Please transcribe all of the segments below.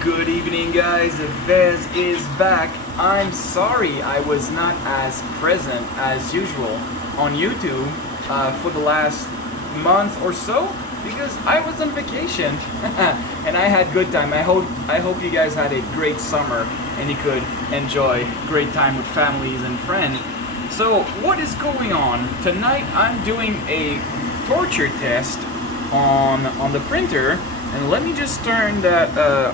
Good evening, guys. Vez is back. I'm sorry I was not as present as usual on YouTube for the last month or so because I was on vacation and I had good time. I hope you guys had a great summer and you could enjoy great time with families and friends. So what is going on? Tonight I'm doing a torture test on the printer. And let me just turn that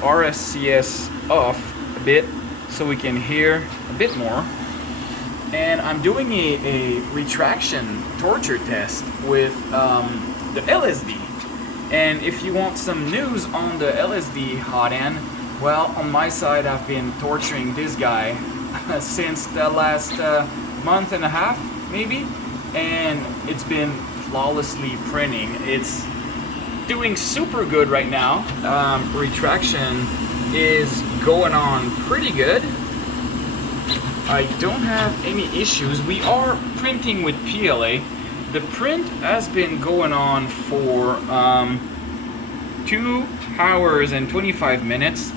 RSCS off a bit so we can hear a bit more. And I'm doing a retraction torture test with the LSD. And if you want some news on the LSD hotend, well, on my side I've been torturing this guy since the last month and a half, maybe. And it's been flawlessly printing. It's doing super good right now. Retraction is going on pretty good. I don't have any issues. We are printing with PLA. The print has been going on for 2 hours and 25 minutes,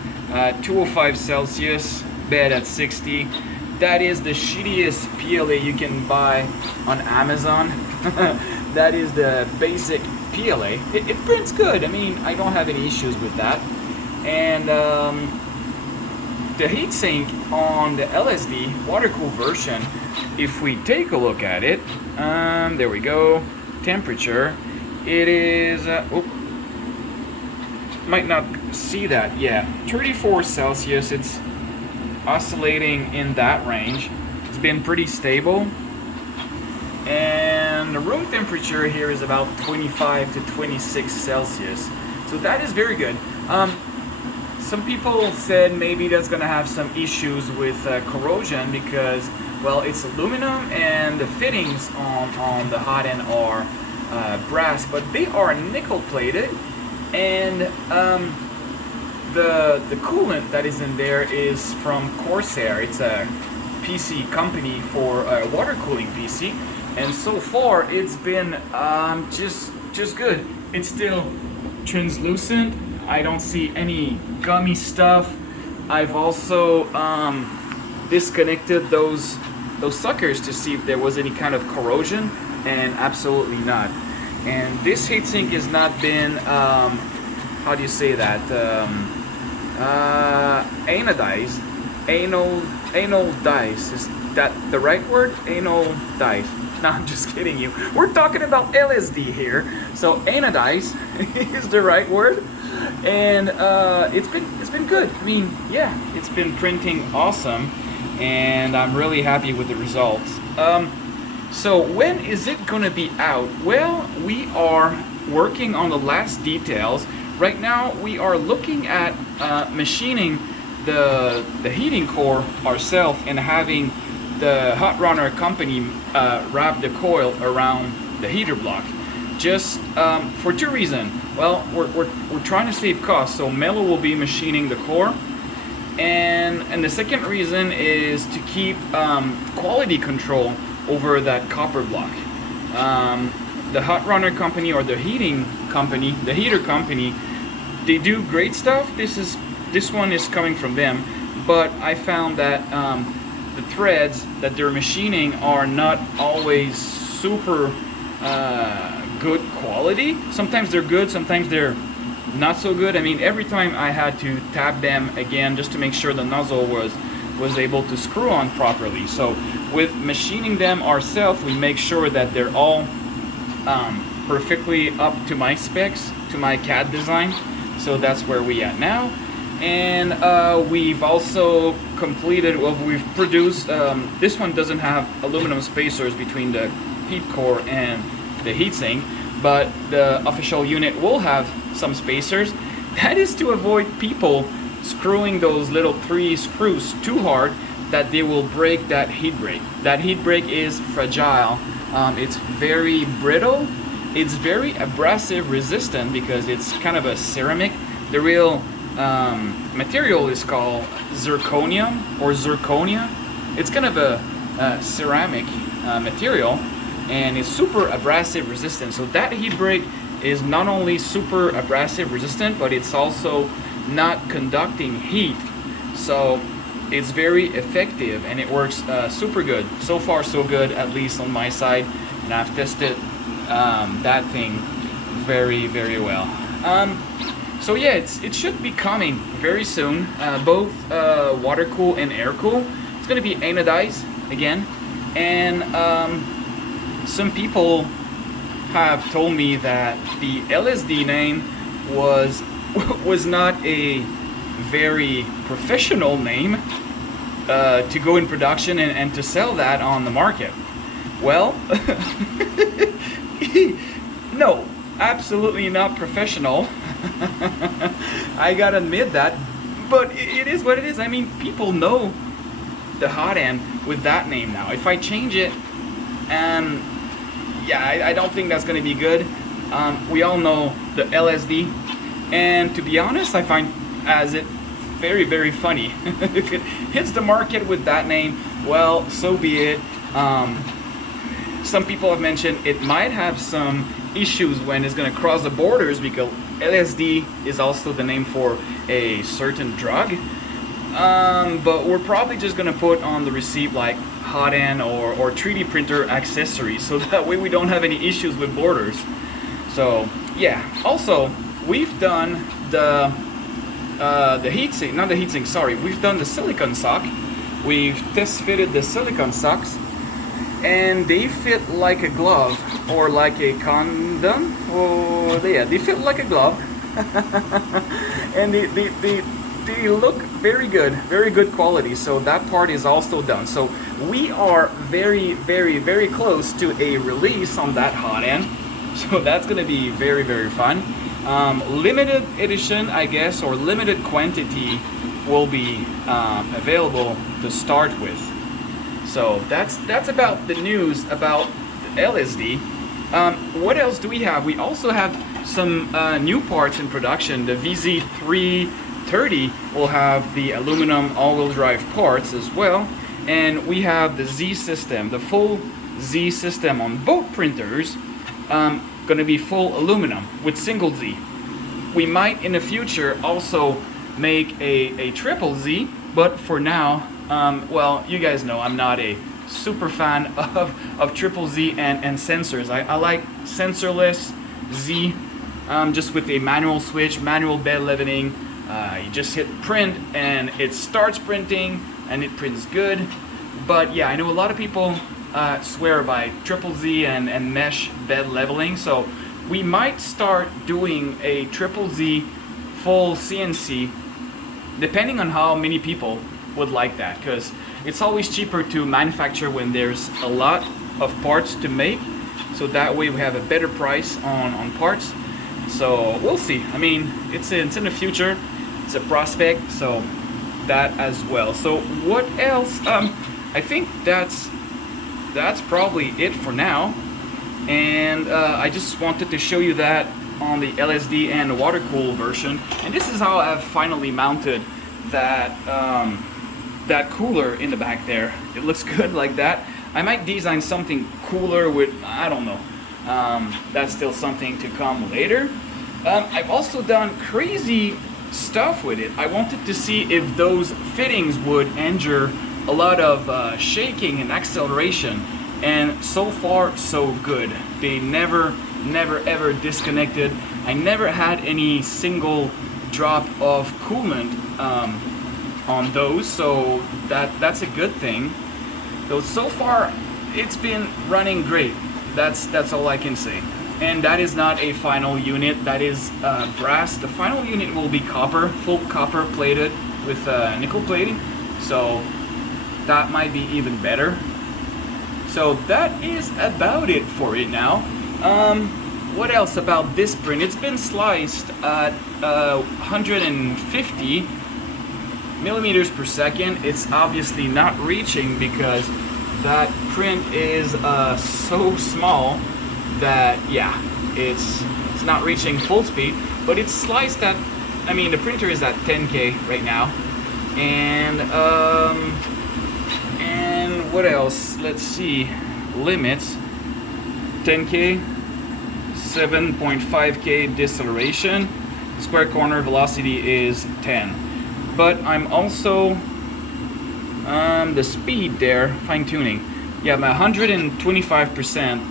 205 Celsius, bed at 60. That is the shittiest PLA you can buy on Amazon. That is the basic PLA. It prints good. I mean, I don't have any issues with that. And the heatsink on the LSD water-cooled version, if we take a look at it, there we go. Temperature. It is. Might not see that. Yeah, 34 Celsius. It's oscillating in that range. It's been pretty stable. And the room temperature here is about 25 to 26 Celsius. So that is very good. Some people said maybe that's going to have some issues with corrosion because, well, it's aluminum and the fittings on the hotend are brass, but they are nickel plated. And the coolant that is in there is from Corsair. It's a PC company for a water cooling PC. And so far, it's been just good. It's still translucent. I don't see any gummy stuff. I've also disconnected those suckers to see if there was any kind of corrosion, and absolutely not. And this heatsink has not been, how do you say that? Anodized. Anodized. Is that the right word? Anodized. No, I'm just kidding you. We're talking about LSD here. So anodized is the right word. And it's been good. I mean, yeah, it's been printing awesome. And I'm really happy with the results. So when is it gonna be out? Well, we are working on the last details. Right now we are looking at machining the heating core ourselves and having the hot runner company wrap the coil around the heater block, just for 2 reasons. Well, we're trying to save costs, so Mello will be machining the core, and the second reason is to keep quality control over that copper block. The hot runner company or the heating company, the heater company, they do great stuff. This one is coming from them, but I found that the threads that they're machining are not always super good quality. Sometimes they're good, sometimes they're not so good. I mean, every time I had to tap them again just to make sure the nozzle was able to screw on properly. So with machining them ourselves, we make sure that they're all perfectly up to my specs, to my CAD design. So that's where we at now. And we've also completed, well, we've produced, this one doesn't have aluminum spacers between the heat core and the heatsink, but the official unit will have some spacers. That is to avoid people screwing those little 3 screws too hard that they will break that heat break. That heat break is fragile. It's very brittle. It's very abrasive resistant because it's kind of a ceramic. The real material is called zirconium or zirconia. It's kind of a ceramic material, and it's super abrasive resistant. So that heat break is not only super abrasive resistant, but it's also not conducting heat. So it's very effective and it works super good. So far so good, at least on my side, and I've tested that thing very well. So yeah, it should be coming very soon, both water cool and air cool. It's going to be anodized again, and some people have told me that the LSD name was not a very professional name to go in production and to sell that on the market. Well, no, absolutely not professional. I gotta admit that, but it is what it is. I mean, people know the hotend with that name now. If I change it, yeah, I don't think that's gonna be good. We all know the LSD, and to be honest, I find as it very funny. If it hits the market with that name, well, so be it. Some people have mentioned it might have some issues when it's going to cross the borders, because LSD is also the name for a certain drug. But we're probably just going to put on the receipt like hotend or 3D printer accessories, so that way we don't have any issues with borders. So yeah, also we've done the heatsink, not the heatsink, sorry, we've done the silicone sock. We've test fitted the silicone socks, and they fit like a glove or like a condom. Oh yeah, they fit like a glove. And they look very good quality. So that part is also done. So we are very close to a release on that hotend. So that's gonna be very fun. Limited edition, I guess, or limited quantity will be available to start with. So that's about the news about the LSD. What else do we have? We also have some new parts in production. The VZ330 will have the aluminum all-wheel drive parts as well, and we have the Z system, the full Z system on both printers. Going to be full aluminum with single Z. We might in the future also make a triple Z, but for now, well, you guys know I'm not a super fan of triple Z and sensors. I like sensorless Z, just with a manual switch, manual bed leveling. You just hit print and it starts printing and it prints good. But yeah, I know a lot of people swear by triple Z and mesh bed leveling, so we might start doing a triple Z full CNC, depending on how many people would like that, because it's always cheaper to manufacture when there's a lot of parts to make, so that way we have a better price on parts. So we'll see. I mean, it's in the future, it's a prospect, so that as well. So what else? I think that's probably it for now, and I just wanted to show you that on the LSD and the water cool version. And this is how I've finally mounted that that cooler in the back there. It looks good like that. I might design something cooler with, I don't know, that's still something to come later. I've also done crazy stuff with it. I wanted to see if those fittings would endure a lot of shaking and acceleration, and so far so good. They never ever disconnected. I never had any single drop of coolant on those, so that's a good thing. So far it's been running great. That's all I can say. And that is not a final unit, that is brass. The final unit will be copper, full copper plated with nickel plating, so that might be even better. So that is about it for it now. What else about this print? It's been sliced at 150 millimeters per second. It's obviously not reaching because that print is so small that, yeah, it's not reaching full speed, but it's sliced at, I mean, the printer is at 10K right now. And what else? Let's see. Limits 10K, 7.5K deceleration, square corner velocity is 10. But I'm also the speed there, fine tuning. Yeah, I'm 125%.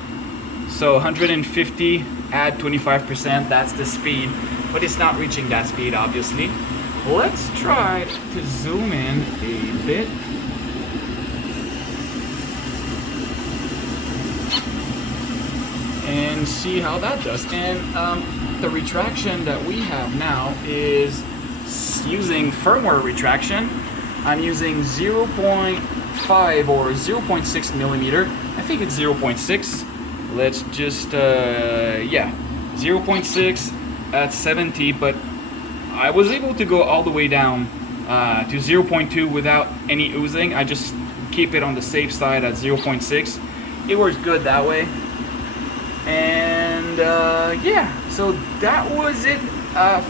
So 150 add 25%, that's the speed. But it's not reaching that speed, obviously. Let's try to zoom in a bit. And see how that does. And the retraction that we have now is using firmware retraction. I'm using 0.5 or 0.6 millimeter. I think it's 0.6. Let's just, yeah, 0.6 at 70, but I was able to go all the way down to 0.2 without any oozing. I just keep it on the safe side at 0.6. It works good that way. And yeah, so that was it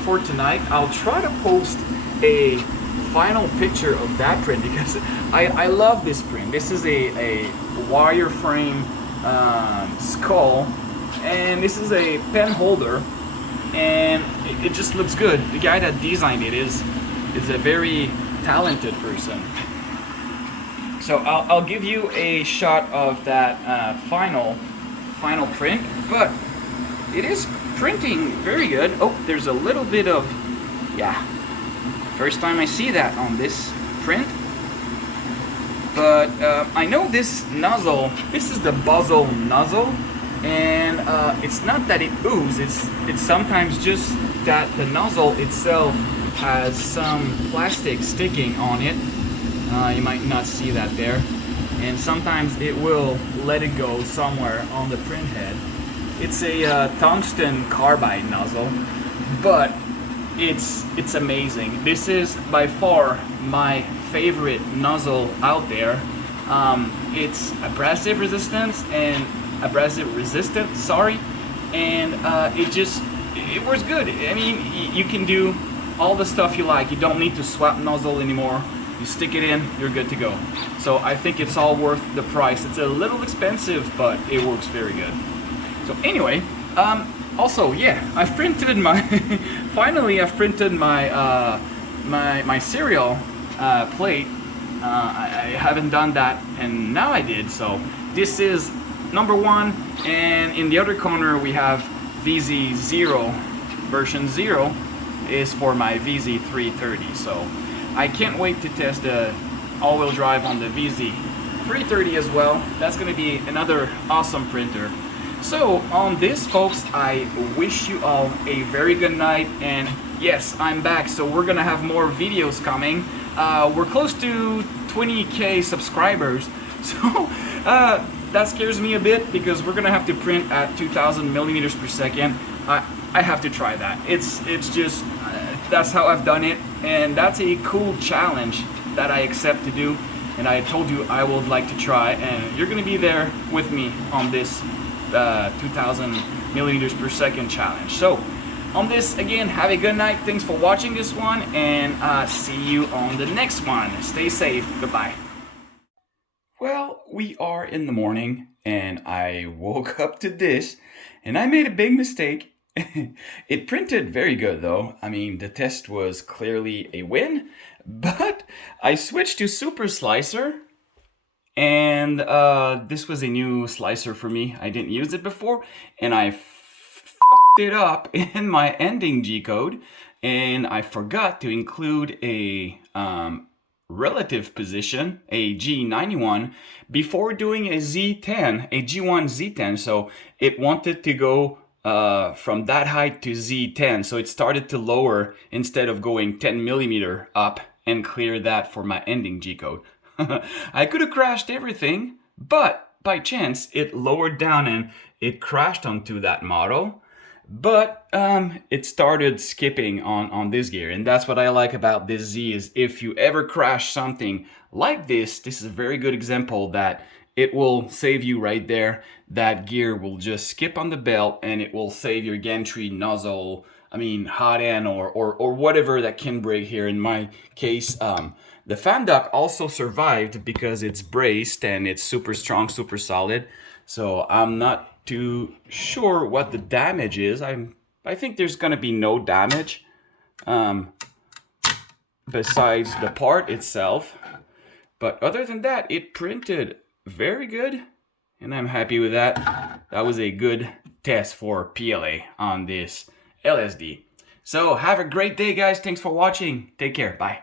for tonight. I'll try to post a final picture of that print because I love this print. This is a wireframe skull, and this is a pen holder, and it just looks good. The guy that designed it is a very talented person. So I'll give you a shot of that final print, but it is printing very good. Oh, there's a little bit of, yeah, first time I see that on this print. But I know this nozzle, this is the Buzzle nozzle, and it's not that it oozes, it's sometimes just that the nozzle itself has some plastic sticking on it. You might not see that there. And sometimes it will let it go somewhere on the print head. It's a tungsten carbide nozzle, but it's amazing. This is by far my favorite nozzle out there. It's abrasive resistant, and it works good. I mean, you can do all the stuff you like. You don't need to swap nozzle anymore. You stick it in, you're good to go. So I think it's all worth the price. It's a little expensive, but it works very good. So anyway, also, yeah, I've printed my finally I've printed my my cereal plate. I haven't done that, and now I did. So this is number 1, and in the other corner we have VZ0 version 0 is for my VZ330. So I can't wait to test the all-wheel drive on the VZ330 as well. That's going to be another awesome printer. So on this, folks, I wish you all a very good night, and yes, I'm back, so we're gonna have more videos coming. We're close to 20k subscribers, so that scares me a bit because we're gonna have to print at 2000 millimeters per second. I have to try that. It's just that's how I've done it, and that's a cool challenge that I accept to do, and I told you I would like to try, and you're gonna be there with me on this 2000 millimeters per second challenge. So on this, again, have a good night. Thanks for watching this one, and see you on the next one. Stay safe. Goodbye. Well, we are in the morning, and I woke up to this, and I made a big mistake. It printed very good though. I mean, the test was clearly a win, but I switched to Super Slicer, and this was a new slicer for me. I didn't use it before, and I fucked it up in my ending G code, and I forgot to include a relative position, a G91, before doing a Z10, a G1 Z10. So it wanted to go from that height to Z10, so it started to lower instead of going 10 millimeter up and clear that for my ending G code. I could have crashed everything, but by chance it lowered down and it crashed onto that model, but it started skipping on this gear, and that's what I like about this Z. Is if you ever crash something like this is a very good example that it will save you right there. That gear will just skip on the belt, and it will save your gantry, nozzle, I mean hot end, or whatever that can break here. In my case, the fan duct also survived because it's braced and it's super strong, super solid. So I'm not too sure what the damage is. I think there's gonna be no damage. besides the part itself. But other than that, it printed very good, and I'm happy with that. That was a good test for PLA on this LSD. So have a great day, guys. Thanks for watching. Take care. Bye.